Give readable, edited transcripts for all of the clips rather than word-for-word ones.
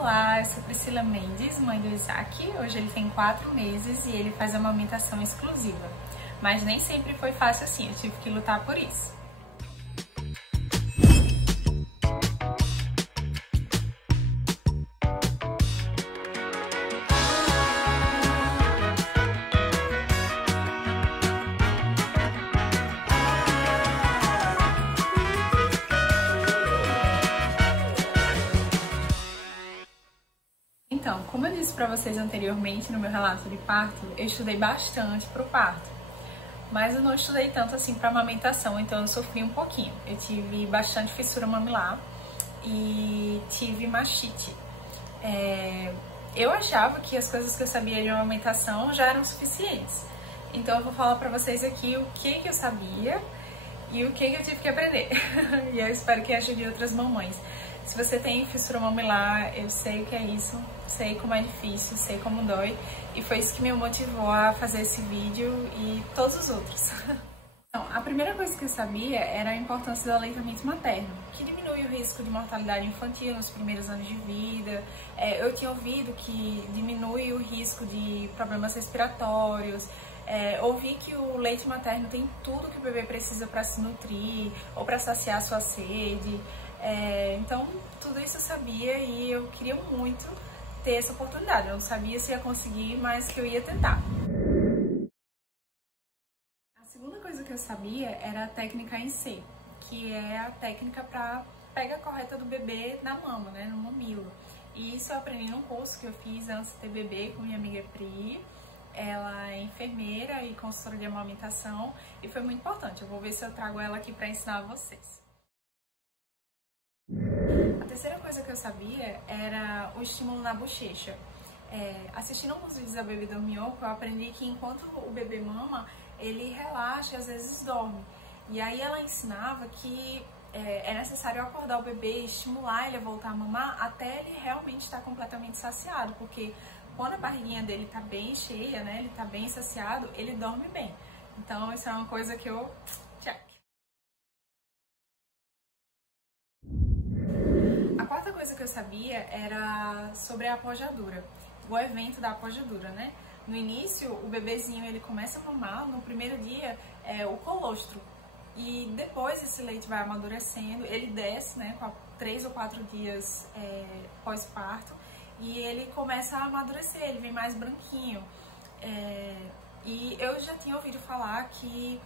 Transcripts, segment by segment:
Olá, eu sou Priscila Mendes, mãe do Isaac. Hoje ele tem 4 meses e ele faz amamentação exclusiva. Mas nem sempre foi fácil assim, eu tive que lutar por isso. Então, como eu disse para vocês anteriormente no meu relato de parto, eu estudei bastante para o parto, mas eu não estudei tanto assim para amamentação, então eu sofri um pouquinho. Eu tive bastante fissura mamilar e tive mastite. Eu achava que as coisas que eu sabia de amamentação já eram suficientes, então eu vou falar para vocês aqui o que eu sabia e o que eu tive que aprender. E eu espero que ajude outras mamães. Se você tem fissura mamilar, eu sei o que é isso, sei como é difícil, sei como dói, e foi isso que me motivou a fazer esse vídeo e todos os outros. Então, a primeira coisa que eu sabia era a importância do aleitamento materno, que diminui o risco de mortalidade infantil nos primeiros anos de vida. Eu tinha ouvido que diminui o risco de problemas respiratórios. Ouvi que o leite materno tem tudo que o bebê precisa para se nutrir ou para saciar a sua sede. Então, tudo isso eu sabia e eu queria muito ter essa oportunidade. Eu não sabia se ia conseguir, mas que eu ia tentar. A segunda coisa que eu sabia era a técnica em C, que é a técnica para pega correta do bebê na mama, né, no mamilo. E isso eu aprendi num curso que eu fiz antes de ter bebê com minha amiga Pri. Ela é enfermeira e consultora de amamentação e foi muito importante. Eu vou ver se eu trago ela aqui para ensinar a vocês. A terceira coisa que eu sabia era o estímulo na bochecha. Assistindo alguns vídeos da Bebê Dorminhoco, eu aprendi que enquanto o bebê mama, ele relaxa e às vezes dorme. E aí ela ensinava que é necessário acordar o bebê, estimular ele a voltar a mamar até ele realmente estar completamente saciado, porque quando a barriguinha dele tá bem cheia, né, ele tá bem saciado, ele dorme bem. Então isso é uma coisa que eu check. A quarta coisa que eu sabia era sobre a apojadura, o evento da apojadura, né? No início, o bebezinho ele começa a mamar, no primeiro dia é o colostro, e depois esse leite vai amadurecendo, ele desce, né, com 3 ou 4 dias pós-parto, e ele começa a amadurecer, ele vem mais branquinho. E eu já tinha ouvido falar que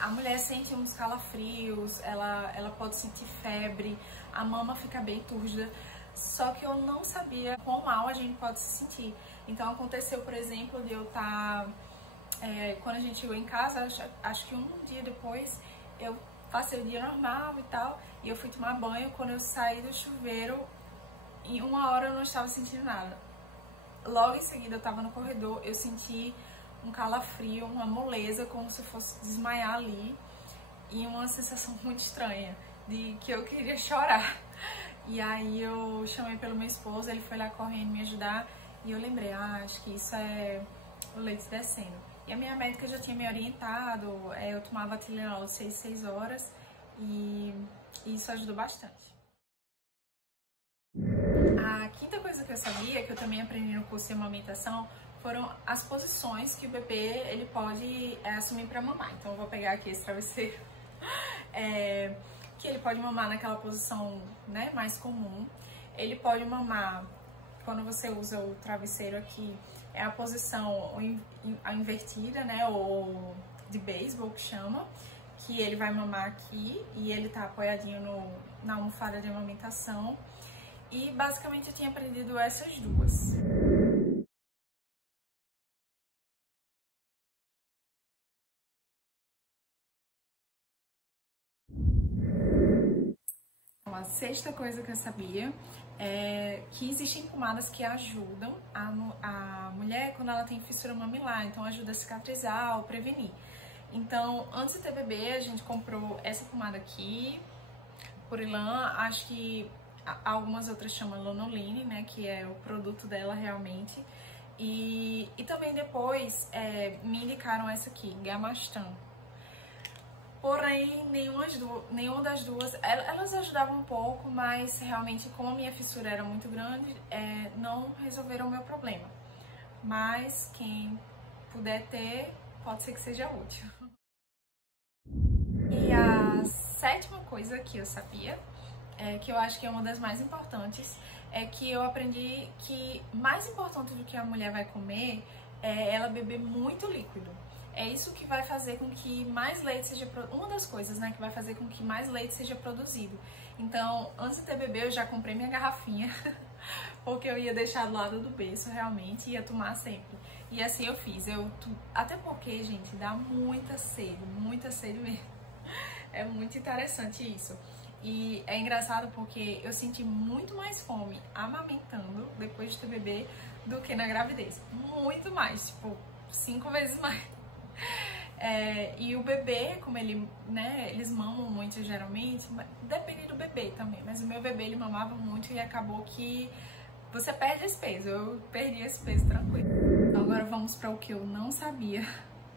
a mulher sente uns calafrios, ela pode sentir febre, a mama fica bem túrgida, só que eu não sabia quão mal a gente pode se sentir. Então aconteceu, por exemplo, de eu estar, quando a gente chegou em casa, acho que um dia depois, eu passei o dia normal e tal, e eu fui tomar banho. Quando eu saí do chuveiro, em 1 hora eu não estava sentindo nada. Logo em seguida eu estava no corredor, eu senti um calafrio, uma moleza, como se fosse desmaiar ali, e uma sensação muito estranha, de que eu queria chorar. E aí eu chamei pelo meu esposo, ele foi lá correndo me ajudar, e eu lembrei, acho que isso é o leite descendo. E a minha médica já tinha me orientado, eu tomava Tilenol 6 horas, e isso ajudou bastante. A quinta coisa que eu sabia, que eu também aprendi no curso de amamentação, foram as posições que o bebê ele pode assumir para mamar. Então eu vou pegar aqui esse travesseiro, que ele pode mamar naquela posição, né, mais comum. Ele pode mamar quando você usa o travesseiro aqui, é a posição a invertida, né, ou de beisebol que chama, que ele vai mamar aqui e ele tá apoiadinho na almofada de amamentação. E basicamente eu tinha aprendido essas duas. Então, a sexta coisa que eu sabia é que existem pomadas que ajudam a mulher quando ela tem fissura mamilar, então ajuda a cicatrizar ou prevenir. Então, antes de ter bebê, a gente comprou essa pomada aqui, Purilan, acho que algumas outras chamam Lanolin, né, que é o produto dela realmente. E também depois me indicaram essa aqui, Gamastan. Porém, nenhuma das duas, elas ajudavam um pouco, mas realmente como a minha fissura era muito grande, não resolveram o meu problema. Mas quem puder ter, pode ser que seja útil. E a sétima coisa que eu sabia, que eu acho que é uma das mais importantes, é que eu aprendi que mais importante do que a mulher vai comer é ela beber muito líquido. É isso que vai fazer com que mais leite seja uma das coisas, né, que vai fazer com que mais leite seja produzido. Então, antes de ter bebê, eu já comprei minha garrafinha, porque eu ia deixar do lado do berço realmente, ia tomar sempre. E assim eu fiz. Até porque, gente, dá muita sede mesmo. É muito interessante isso. E é engraçado porque eu senti muito mais fome amamentando depois de ter bebê do que na gravidez. Muito mais, tipo, 5 vezes mais. E o bebê, como ele, né, eles mamam muito geralmente, depende do bebê também, mas o meu bebê ele mamava muito e acabou que você perde esse peso, eu perdi esse peso tranquilo. Então agora vamos para o que eu não sabia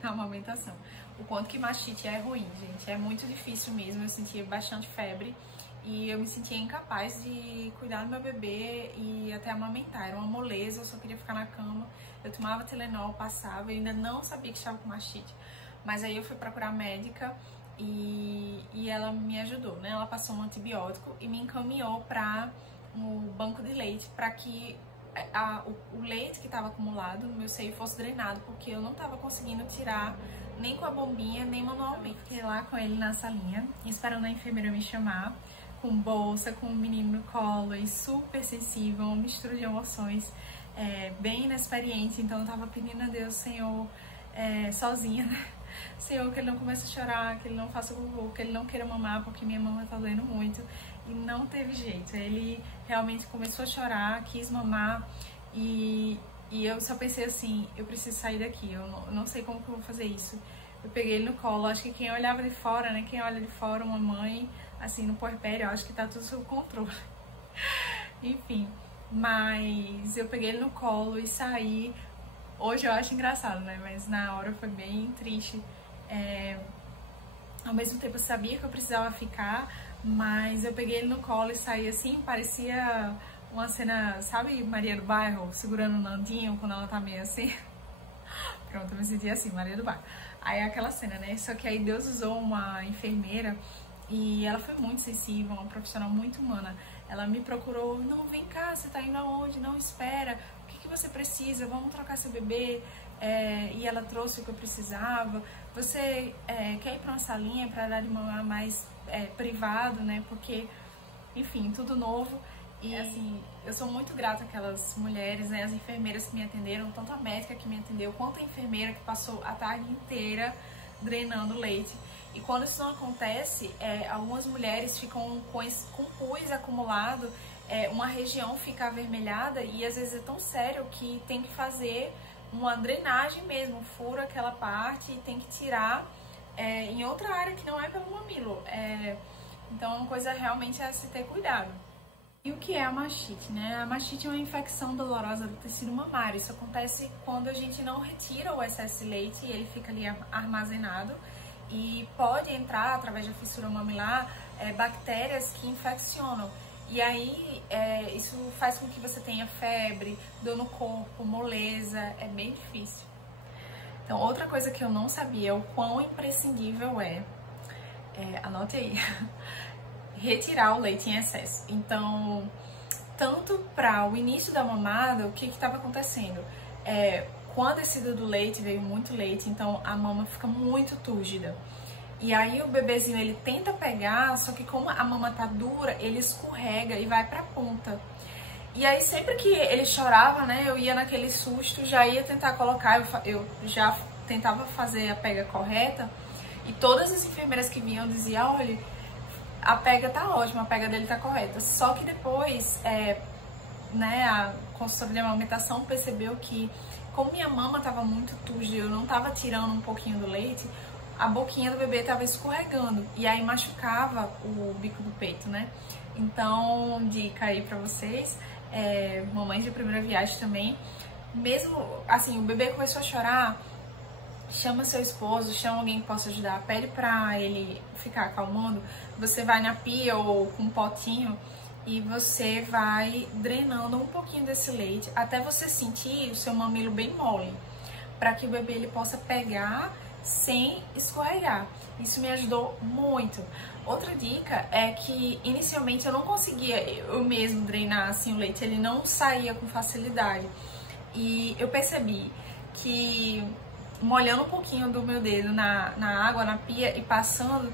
da amamentação. O quanto que mastite é ruim, gente, é muito difícil mesmo, eu sentia bastante febre e eu me sentia incapaz de cuidar do meu bebê e até amamentar, era uma moleza, eu só queria ficar na cama. Eu tomava Telenol, passava, eu ainda não sabia que estava com mastite. Mas aí eu fui procurar médica e ela me ajudou, né? Ela passou um antibiótico e me encaminhou para o banco de leite para que o leite que estava acumulado no meu seio fosse drenado, porque eu não estava conseguindo tirar nem com a bombinha, nem manualmente. Fiquei lá com ele na salinha, esperando a enfermeira me chamar, com bolsa, com o menino no colo e super sensível, uma mistura de emoções. Bem inexperiente, então eu tava pedindo a Deus, Senhor, sozinha, né? Senhor, que ele não comece a chorar, que ele não faça cocô, que ele não queira mamar, porque minha mama tá doendo muito. E não teve jeito, ele realmente começou a chorar, quis mamar e eu só pensei assim, eu preciso sair daqui, eu não sei como que eu vou fazer isso. Eu peguei ele no colo, acho que quem olhava de fora, né, quem olha de fora, uma mãe, assim, no puerpério, eu acho que tá tudo sob controle. Enfim. Mas eu peguei ele no colo e saí. Hoje eu acho engraçado, né? Mas na hora foi bem triste. Ao mesmo tempo eu sabia que eu precisava ficar, mas eu peguei ele no colo e saí assim, parecia uma cena, sabe, Maria do Bairro, segurando o Nandinho quando ela tá meio assim. Pronto, eu me senti assim, Maria do Bairro. Aí é aquela cena, né? Só que aí Deus usou uma enfermeira e ela foi muito sensível, uma profissional muito humana. Ela me procurou, não, vem cá, você tá indo aonde? Não, espera, o que você precisa? Vamos trocar seu bebê. E ela trouxe o que eu precisava. Você quer ir pra uma salinha pra dar de mamar mais privado, né? Porque, enfim, tudo novo. E assim, eu sou muito grata àquelas mulheres, né? As enfermeiras que me atenderam, tanto a médica que me atendeu, quanto a enfermeira que passou a tarde inteira drenando leite. E quando isso não acontece, algumas mulheres ficam com pus acumulado, uma região fica avermelhada e às vezes é tão sério que tem que fazer uma drenagem mesmo, fura aquela parte e tem que tirar em outra área que não é pelo mamilo. Então é uma coisa realmente a se ter cuidado. E o que é a mastite, né? A mastite é uma infecção dolorosa do tecido mamário. Isso acontece quando a gente não retira o excesso de leite e ele fica ali armazenado. E pode entrar, através da fissura mamilar, bactérias que infeccionam. E aí, isso faz com que você tenha febre, dor no corpo, moleza, é bem difícil. Então, outra coisa que eu não sabia é o quão imprescindível anote aí, retirar o leite em excesso. Então, tanto para o início da mamada, o que estava acontecendo? Com a descida do leite, veio muito leite, então a mama fica muito túrgida. E aí o bebezinho, ele tenta pegar, só que como a mama tá dura, ele escorrega e vai pra ponta. E aí sempre que ele chorava, né, eu ia naquele susto, já ia tentar colocar, eu já tentava fazer a pega correta, e todas as enfermeiras que vinham diziam, olha, a pega tá ótima, a pega dele tá correta. Só que depois, né, a consultora de amamentação percebeu que, como minha mama tava muito túrgida, eu não tava tirando um pouquinho do leite, a boquinha do bebê tava escorregando e aí machucava o bico do peito, né? Então, dica aí pra vocês, mamães de primeira viagem também, mesmo assim, o bebê começou a chorar, chama seu esposo, chama alguém que possa ajudar, pede pra ele ficar acalmando. Você vai na pia ou com um potinho e você vai drenando um pouquinho desse leite até você sentir o seu mamilo bem mole, para que o bebê ele possa pegar sem escorregar. Isso me ajudou muito. Outra dica é que inicialmente eu não conseguia eu mesmo drenar assim o leite, ele não saía com facilidade. E eu percebi que molhando um pouquinho do meu dedo na água, na pia e passando,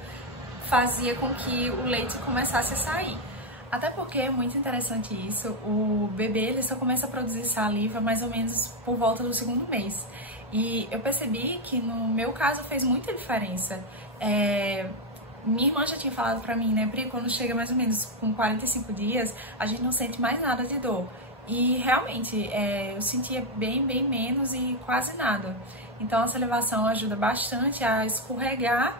fazia com que o leite começasse a sair. Até porque é muito interessante isso, o bebê ele só começa a produzir saliva mais ou menos por volta do 2º mês. E eu percebi que no meu caso fez muita diferença. Minha irmã já tinha falado pra mim, né, Pri, quando chega mais ou menos com 45 dias, a gente não sente mais nada de dor. E realmente, eu sentia bem menos e quase nada. Então a salivação ajuda bastante a escorregar,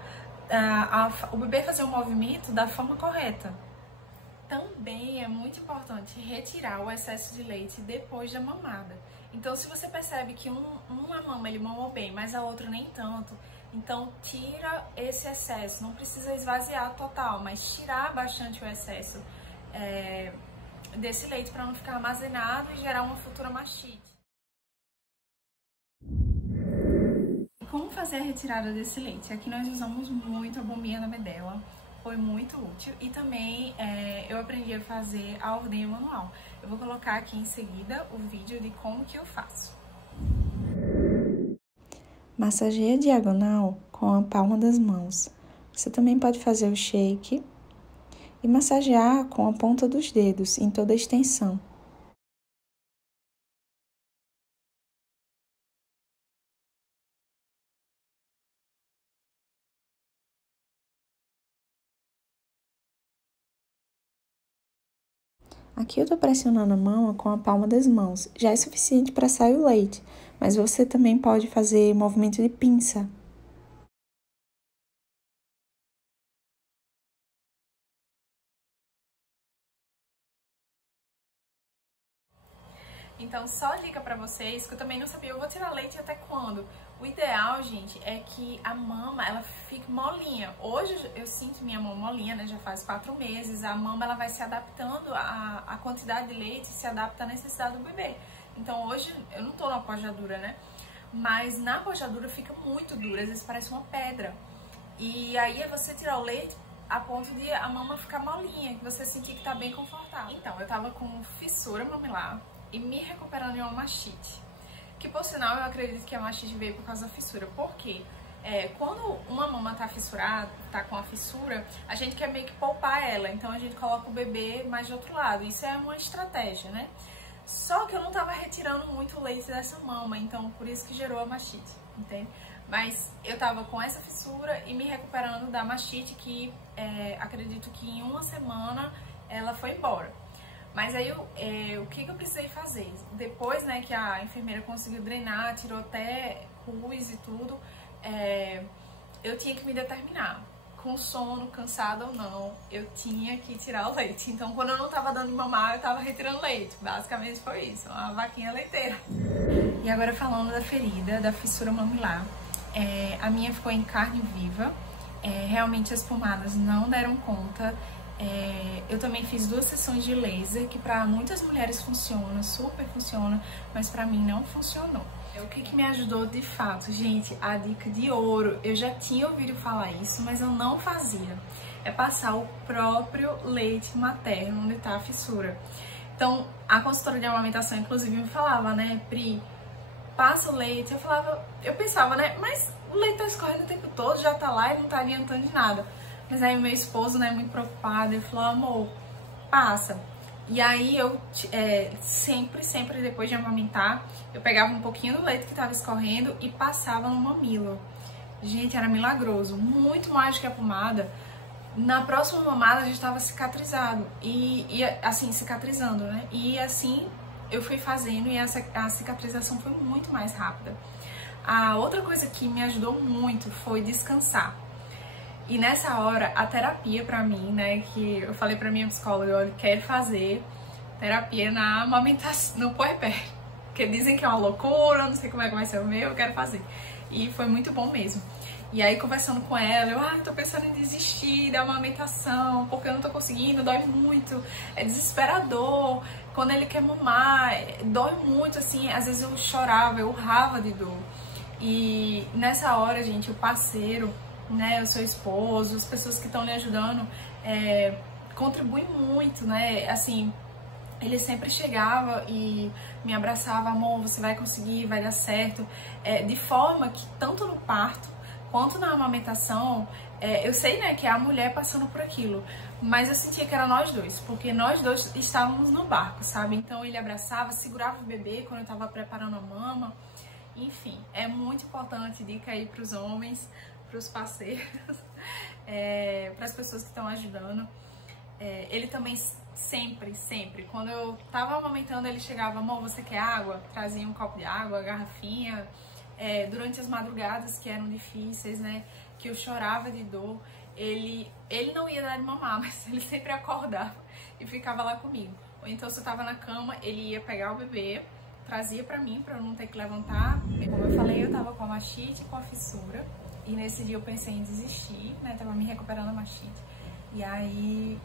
o bebê fazer o movimento da forma correta. Também é muito importante retirar o excesso de leite depois da mamada. Então, se você percebe que uma mama ele mamou bem, mas a outra nem tanto, então tira esse excesso. Não precisa esvaziar total, mas tirar bastante o excesso desse leite para não ficar armazenado e gerar uma futura mastite. Como fazer a retirada desse leite? Aqui nós usamos muito a bombinha da Medela. Foi muito útil e também eu aprendi a fazer a ordenha manual. Eu vou colocar aqui em seguida o vídeo de como que eu faço. Massageie a diagonal com a palma das mãos. Você também pode fazer o shake e massagear com a ponta dos dedos em toda a extensão. Aqui eu estou pressionando a mama com a palma das mãos. Já é suficiente para sair o leite, mas você também pode fazer movimento de pinça. Então, só dica pra vocês, que eu também não sabia, eu vou tirar leite até quando? O ideal, gente, é que a mama, ela fique molinha. Hoje eu sinto minha mama molinha, né, já faz 4 meses. A mama, ela vai se adaptando, a quantidade de leite se adapta à necessidade do bebê. Então, hoje eu não tô na pojadura, né, mas na pojadura fica muito dura, às vezes parece uma pedra. E aí é você tirar o leite a ponto de a mama ficar molinha, que você sentir que tá bem confortável. Então, eu tava com fissura mamilar e me recuperando de uma mastite. Que, por sinal, eu acredito que a mastite veio por causa da fissura. Por quê? Quando uma mama tá fissurada, tá com a fissura, a gente quer meio que poupar ela. Então, a gente coloca o bebê mais de outro lado. Isso é uma estratégia, né? Só que eu não tava retirando muito leite dessa mama. Então, por isso que gerou a mastite, entende? Mas eu tava com essa fissura e me recuperando da mastite, que acredito que em uma semana ela foi embora. Mas aí, o que eu precisei fazer? Depois, né, que a enfermeira conseguiu drenar, tirou até pus e tudo, eu tinha que me determinar. Com sono, cansada ou não, eu tinha que tirar o leite. Então, quando eu não tava dando de mamar, eu tava retirando leite. Basicamente foi isso, uma vaquinha leiteira. E agora falando da ferida, da fissura mamilar. A minha ficou em carne viva. Realmente as pomadas não deram conta. Eu também fiz 2 sessões de laser, que para muitas mulheres funciona, super funciona, mas para mim não funcionou. O que me ajudou de fato, gente, a dica de ouro, eu já tinha ouvido falar isso, mas eu não fazia, é passar o próprio leite materno onde tá a fissura. Então, a consultora de amamentação, inclusive, me falava, né, Pri, passa o leite. Eu pensava, né, mas o leite tá escorrendo o tempo todo, já tá lá e não tá adiantando de nada. Mas aí o meu esposo, né, muito preocupado, ele falou, amor, passa. E aí eu sempre depois de amamentar, eu pegava um pouquinho do leite que tava escorrendo e passava no mamilo. Gente, era milagroso, muito mais do que a pomada. Na próxima mamada a gente tava cicatrizado, assim, cicatrizando, né? E assim eu fui fazendo e a cicatrização foi muito mais rápida. A outra coisa que me ajudou muito foi descansar. E nessa hora, a terapia pra mim, né, que eu falei pra minha psicóloga, eu quero fazer terapia na amamentação, no puerpério. Porque dizem que é uma loucura, não sei como é que vai ser o meu, eu quero fazer. E foi muito bom mesmo. E aí, conversando com ela, eu tô pensando em desistir da amamentação, porque eu não tô conseguindo, dói muito, é desesperador. Quando ele quer mamar, dói muito, assim, às vezes eu chorava, eu urrava de dor. E nessa hora, gente, o parceiro, né, o seu esposo, as pessoas que estão lhe ajudando, contribuem muito, né, assim, ele sempre chegava e me abraçava, amor, você vai conseguir, vai dar certo, de forma que tanto no parto quanto na amamentação, eu sei, né, que é a mulher passando por aquilo, mas eu sentia que era nós dois, porque nós dois estávamos no barco, sabe? Então ele abraçava, segurava o bebê quando eu estava preparando a mama, enfim, é muito importante, dica aí para os homens, para os parceiros, para as pessoas que estão ajudando. Ele também sempre, quando eu tava amamentando, ele chegava, amor, você quer água? Trazia um copo de água, garrafinha. Durante as madrugadas que eram difíceis, né, que eu chorava de dor, ele não ia dar de mamar, mas ele sempre acordava e ficava lá comigo. Ou então, se eu tava na cama, ele ia pegar o bebê, trazia pra mim, pra eu não ter que levantar. Como eu falei, eu tava com a mastite e com a fissura, e nesse dia eu pensei em desistir, né, tava me recuperando a mastite. E aí,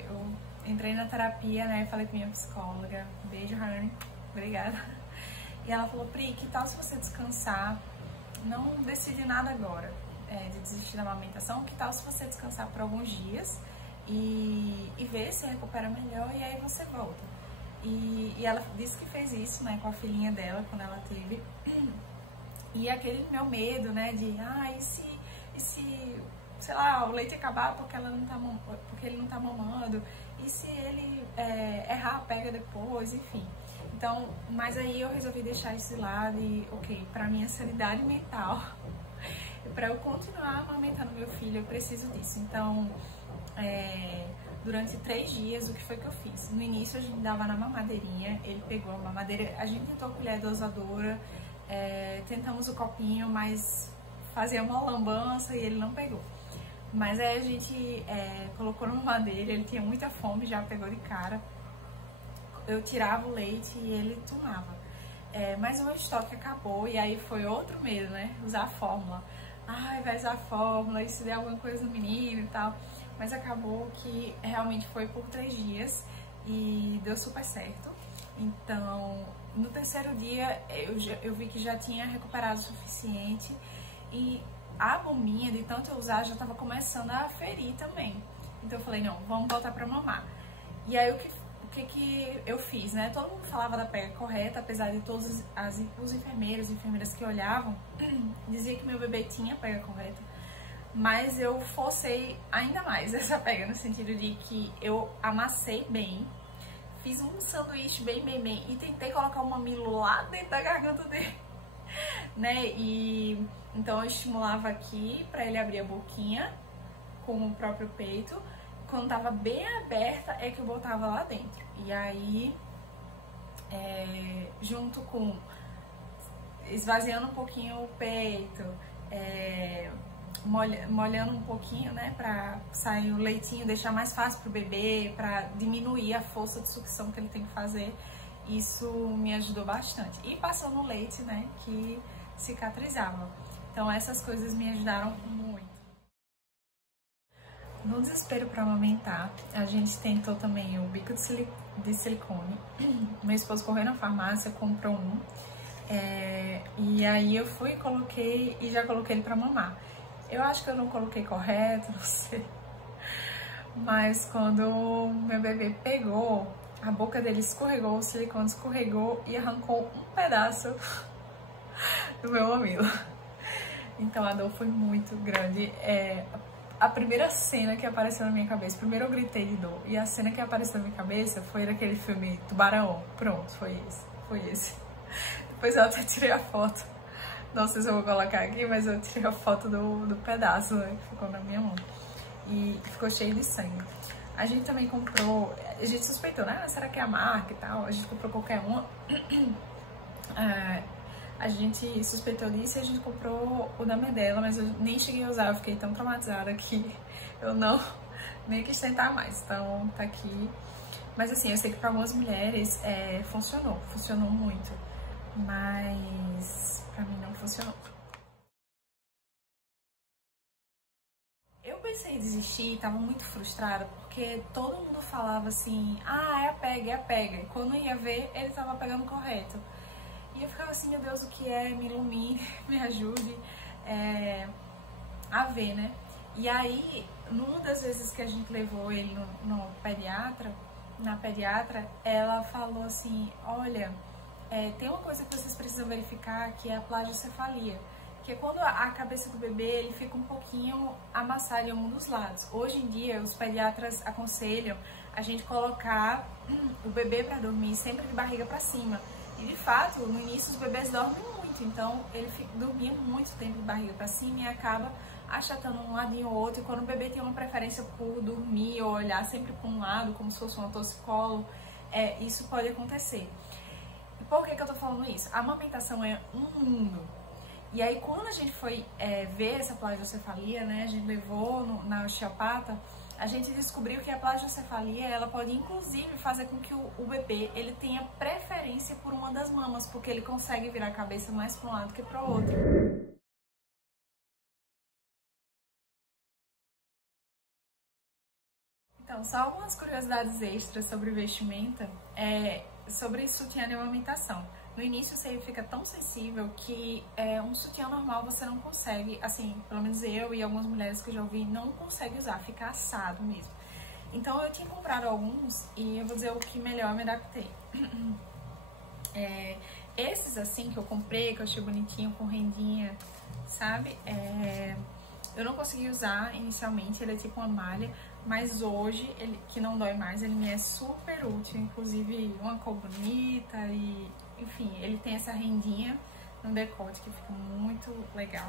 eu entrei na terapia, né, falei com minha psicóloga, beijo, Rani, obrigada. E ela falou, Pri, que tal se você descansar, não decide nada agora de desistir da amamentação, que tal se você descansar por alguns dias e ver se recupera melhor e aí você volta. E ela disse que fez isso, né, com a filhinha dela, quando ela teve. E aquele meu medo, né, de, e se sei lá, o leite acabar porque ele não tá mamando, e se ele errar, pega depois, enfim. Então, mas aí eu resolvi deixar isso de lado e, ok, pra minha sanidade mental, pra eu continuar amamentando meu filho, eu preciso disso. Então, durante 3 dias, o que foi que eu fiz? No início a gente dava na mamadeirinha, ele pegou a mamadeira, a gente tentou a colher dosadora, tentamos o copinho, mas fazia uma lambança e ele não pegou. Mas aí a gente colocou na mamadeira, ele tinha muita fome, já pegou de cara. Eu tirava o leite e ele tomava. Mas o meu estoque acabou e aí foi outro medo, né? Usar a fórmula. Ai, vai usar a fórmula, e se der alguma coisa no menino e tal. Mas acabou que realmente foi por 3 dias e deu super certo. Então, no 3º dia eu vi que já tinha recuperado o suficiente e a bombinha, de tanto eu usar, já estava começando a ferir também. Então eu falei, não, vamos voltar pra mamar. E aí o que eu fiz, né? Todo mundo falava da pega correta, apesar de todos os enfermeiros e enfermeiras que olhavam, dizia que meu bebê tinha a pega correta. Mas eu forcei ainda mais essa pega, no sentido de que eu amassei bem, fiz um sanduíche bem, e tentei colocar o mamilo lá dentro da garganta dele, né? E então eu estimulava aqui pra ele abrir a boquinha com o próprio peito. Quando tava bem aberta é que eu botava lá dentro. E aí, junto com esvaziando um pouquinho o peito, molhando um pouquinho, né, pra sair o leitinho, deixar mais fácil pro bebê, pra diminuir a força de sucção que ele tem que fazer, isso me ajudou bastante. E passando o leite, né, que cicatrizava. Então essas coisas me ajudaram muito. No desespero para amamentar, a gente tentou também o bico de silicone. Meu esposo correu na farmácia, comprou um. E aí eu fui, coloquei e já coloquei ele para mamar. Eu acho que eu não coloquei correto, não sei. Mas quando meu bebê pegou, a boca dele escorregou, o silicone escorregou e arrancou um pedaço do meu mamilo. Então a dor foi muito grande. A primeira cena que apareceu na minha cabeça, primeiro eu gritei de dor, e a cena que apareceu na minha cabeça foi daquele filme Tubarão. Pronto, foi esse. Depois eu até tirei a foto, não sei se eu vou colocar aqui, mas eu tirei a foto do pedaço, né, que ficou na minha mão. E ficou cheio de sangue. A gente também comprou, a gente suspeitou, né, será que é a marca e tal? A gente comprou qualquer uma. A gente suspeitou disso e a gente comprou o da Medela, mas eu nem cheguei a usar, eu fiquei tão traumatizada que eu nem quis tentar mais, então tá aqui. Mas assim, eu sei que para algumas mulheres funcionou muito. mas pra mim não funcionou. Eu pensei em desistir, tava muito frustrada, porque todo mundo falava assim, ah, é a pega, é a pega. E quando ia ver, ele tava pegando correto. E eu ficava assim, meu Deus, o que é? Me ilumine, me ajude a ver, né? E aí, numa das vezes que a gente levou ele no pediatra, na pediatra, ela falou assim, olha, tem uma coisa que vocês precisam verificar, que é a plagiocefalia, que é quando a cabeça do bebê ele fica um pouquinho amassada em um dos lados. Hoje em dia, os pediatras aconselham a gente colocar o bebê para dormir sempre de barriga para cima. E de fato, no início os bebês dormem muito, então ele dormia muito tempo de barriga para cima e acaba achatando um ladinho ou outro. E quando o bebê tem uma preferência por dormir ou olhar sempre para um lado, como se fosse um torcicolo, isso pode acontecer. E por que eu tô falando isso? A amamentação é um mundo. E aí, quando a gente foi ver essa plagiocefalia, né, a gente levou na osteopata, a gente descobriu que a plagiocefalia, ela pode inclusive fazer com que o bebê ele tenha preferência por uma das mamas, porque ele consegue virar a cabeça mais para um lado que para o outro. Então, só algumas curiosidades extras sobre vestimenta, sobre sutiã de amamentação. No início o seio fica tão sensível que um sutiã normal você não consegue, assim, pelo menos eu e algumas mulheres que eu já ouvi, não consegue usar, fica assado mesmo. Então eu tinha comprado alguns e eu vou dizer o que melhor eu me adaptei. Esses assim que eu comprei, que eu achei bonitinho, com rendinha, sabe? Eu não consegui usar inicialmente, ele é tipo uma malha, mas hoje, que não dói mais, ele me é super útil, inclusive uma cor bonita e, enfim, ele tem essa rendinha no decote que fica muito legal.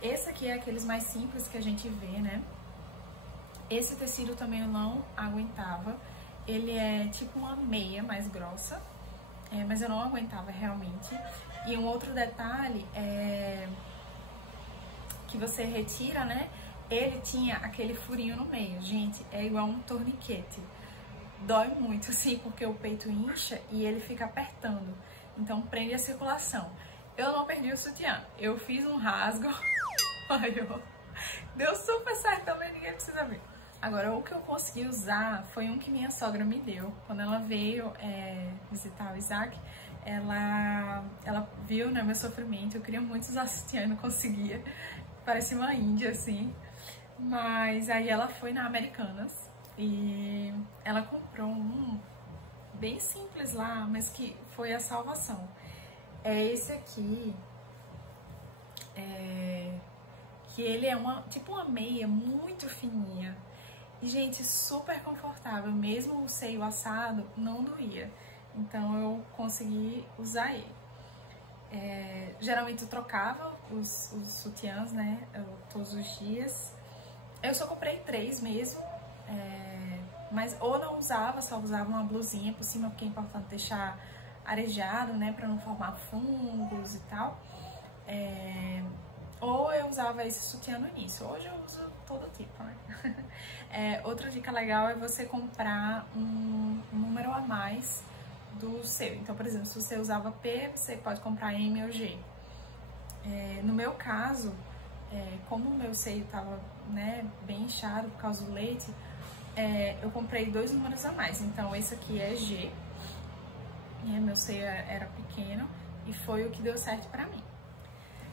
Esse aqui é aqueles mais simples que a gente vê, né? Esse tecido também eu não aguentava, ele é tipo uma meia mais grossa, mas eu não aguentava realmente. E um outro detalhe que você retira, né? Ele tinha aquele furinho no meio, gente, é igual um torniquete. Dói muito, assim, porque o peito incha e ele fica apertando, então prende a circulação. Eu não perdi o sutiã, eu fiz um rasgo, deu super certo também, ninguém precisa ver. Agora, o que eu consegui usar foi um que minha sogra me deu. Quando ela veio visitar o Isaac, ela viu, né, meu sofrimento. Eu queria muito usar sutiã e não conseguia. Parecia uma índia, assim. Mas aí ela foi na Americanas e ela comprou um bem simples lá, mas que foi a salvação. É esse aqui, que ele é tipo uma meia muito fininha. E, gente, super confortável, mesmo o seio assado não doía, então eu consegui usar ele. Geralmente eu trocava os sutiãs, né, todos os dias. Eu só comprei 3 mesmo, mas ou não usava, só usava uma blusinha por cima, porque é importante deixar arejado, né, pra não formar fungos e tal. Ou eu usava esse sutiã no início, hoje eu uso todo tipo, né? Outra dica legal é você comprar um número a mais do seu. Então, por exemplo, se você usava P, você pode comprar M ou G. No meu caso, como o meu seio tava, né, bem inchado por causa do leite, eu comprei 2 números a mais. Então, esse aqui é G, meu seio era pequeno e foi o que deu certo pra mim.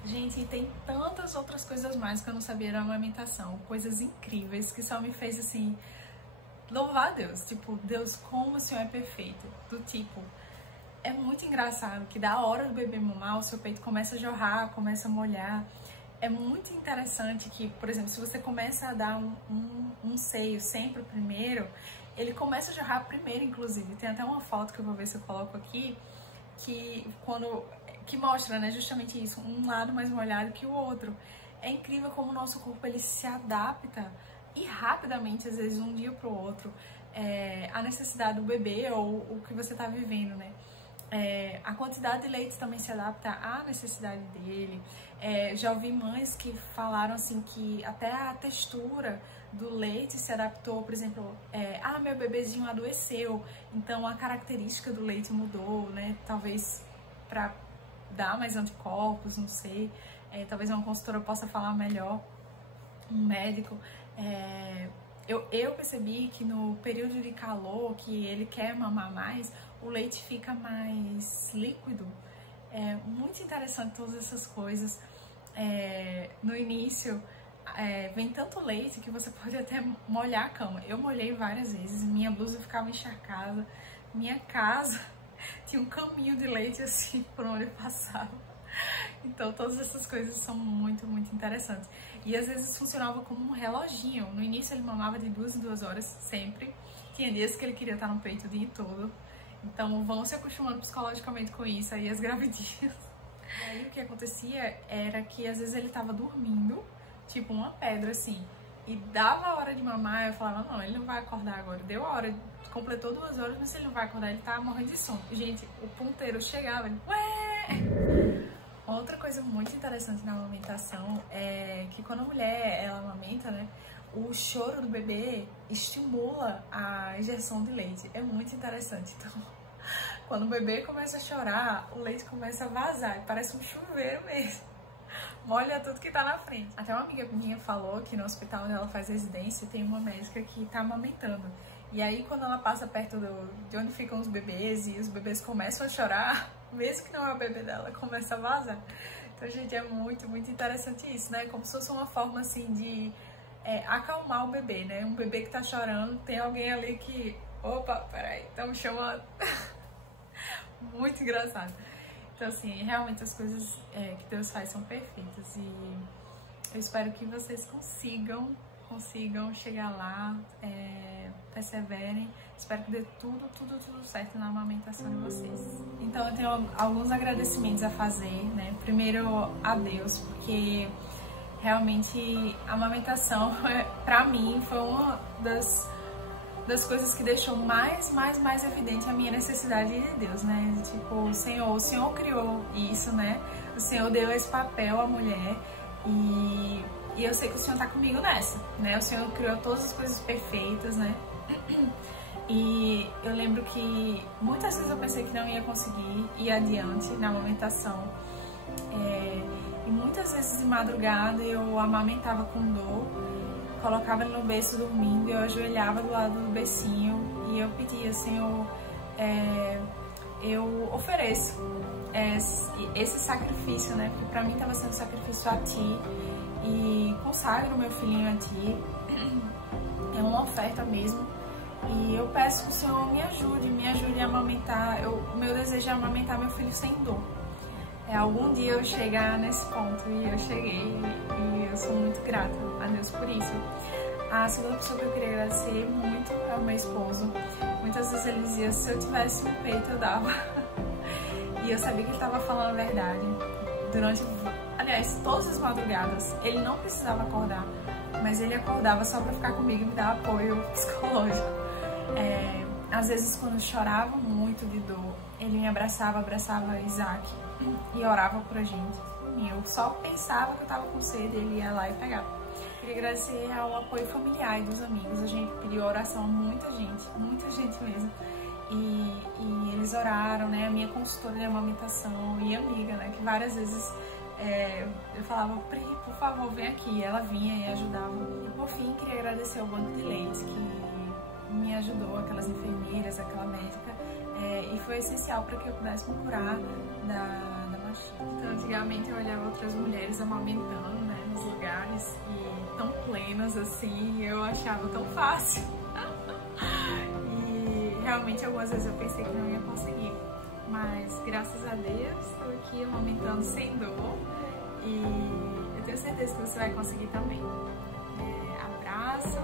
Gente, e tem tantas outras coisas mais que eu não sabia da amamentação, coisas incríveis que só me fez, assim, louvar a Deus. Tipo, Deus, como o Senhor é perfeito. Do tipo, é muito engraçado que da hora do bebê mamar, o seu peito começa a jorrar, começa a molhar. É muito interessante que, por exemplo, se você começa a dar um seio sempre primeiro, ele começa a jorrar primeiro, inclusive. Tem até uma foto que eu vou ver se eu coloco aqui, que mostra, né, justamente isso, um lado mais molhado que o outro. É incrível como o nosso corpo ele se adapta e rapidamente, às vezes, um dia pro outro, a necessidade do bebê ou o que você tá vivendo, né? A quantidade de leite também se adapta à necessidade dele. Já ouvi mães que falaram assim que até a textura do leite se adaptou, por exemplo, meu bebezinho adoeceu, então a característica do leite mudou, né? Talvez para dar mais anticorpos, não sei. Talvez uma consultora possa falar melhor, um médico. Eu percebi que no período de calor, que ele quer mamar mais, o leite fica mais líquido. É muito interessante todas essas coisas. No início, vem tanto leite que você pode até molhar a cama. Eu molhei várias vezes, minha blusa ficava encharcada, minha casa tinha um caminho de leite assim por onde eu passava. Então todas essas coisas são muito, muito interessantes. E às vezes funcionava como um reloginho. No início ele mamava de 2 em 2 horas, sempre. Tinha dias que ele queria estar no peito o dia todo. Então vão se acostumando psicologicamente com isso, aí as gravidinhas. E aí o que acontecia era que às vezes ele estava dormindo, tipo uma pedra assim, e dava a hora de mamar, eu falava, não, ele não vai acordar agora. Deu a hora, completou 2 horas, mas ele não vai acordar, ele tá morrendo de sono. Gente, o ponteiro chegava, ele, ué! Outra coisa muito interessante na amamentação é que quando a mulher, ela amamenta, né, o choro do bebê estimula a injeção de leite. É muito interessante. Então, quando o bebê começa a chorar, o leite começa a vazar. Parece um chuveiro mesmo. Molha tudo que tá na frente. Até uma amiga minha falou que no hospital onde ela faz residência tem uma médica que tá amamentando. E aí, quando ela passa perto de onde ficam os bebês e os bebês começam a chorar, mesmo que não é o bebê dela, começa a vazar. Então, gente, é muito, muito interessante isso, né? Como se fosse uma forma, assim, de acalmar o bebê, né? Um bebê que tá chorando, tem alguém ali que... Opa, peraí, estamos chamando. Muito engraçado. Então, assim, realmente as coisas que Deus faz são perfeitas. E eu espero que vocês consigam chegar lá, perseverem. Espero que dê tudo certo na amamentação de vocês. Então eu tenho alguns agradecimentos a fazer, né? Primeiro a Deus, porque realmente a amamentação, pra mim, foi uma das coisas que deixou mais evidente a minha necessidade de Deus, né? Tipo, o Senhor criou isso, né? O Senhor deu esse papel à mulher e eu sei que o Senhor tá comigo nessa, né? O Senhor criou todas as coisas perfeitas, né? E eu lembro que muitas vezes eu pensei que não ia conseguir ir adiante na amamentação. E muitas vezes de madrugada eu amamentava com dor, colocava ele no berço dormindo, eu ajoelhava do lado do bercinho e eu pedia, Senhor, eu ofereço esse sacrifício, né? Porque pra mim estava sendo sacrifício a Ti e consagro meu filhinho a Ti. É uma oferta mesmo. E eu peço que o Senhor me ajude a amamentar. O meu desejo é amamentar meu filho sem dor. Algum dia eu chegar nesse ponto, e eu cheguei, e eu sou muito grata a Deus por isso. A segunda pessoa que eu queria agradecer muito é o meu esposo. Muitas vezes ele dizia, se eu tivesse um peito eu dava. E eu sabia que ele estava falando a verdade. Aliás, todas as madrugadas, ele não precisava acordar, mas ele acordava só pra ficar comigo e me dar apoio psicológico. Às vezes, quando eu chorava muito de dor, ele me abraçava Isaac e orava pra gente. Eu só pensava que eu tava com sede, ele ia lá e pegava. Queria agradecer ao apoio familiar e dos amigos. A gente pediu oração a muita gente mesmo. E eles oraram, né? A minha consultora de amamentação e amiga, né? Que várias vezes eu falava, Pri, por favor, vem aqui. Ela vinha e ajudava. E por fim, queria agradecer ao banco de leite que me ajudou, aquelas enfermeiras, aquela médica, e foi essencial para que eu pudesse me curar da machite. Então, antigamente eu olhava outras mulheres amamentando, né, nos lugares, e tão plenas assim, eu achava tão fácil. E realmente algumas vezes eu pensei que não ia conseguir, mas graças a Deus estou aqui amamentando sem dor, e eu tenho certeza que você vai conseguir também. Abraço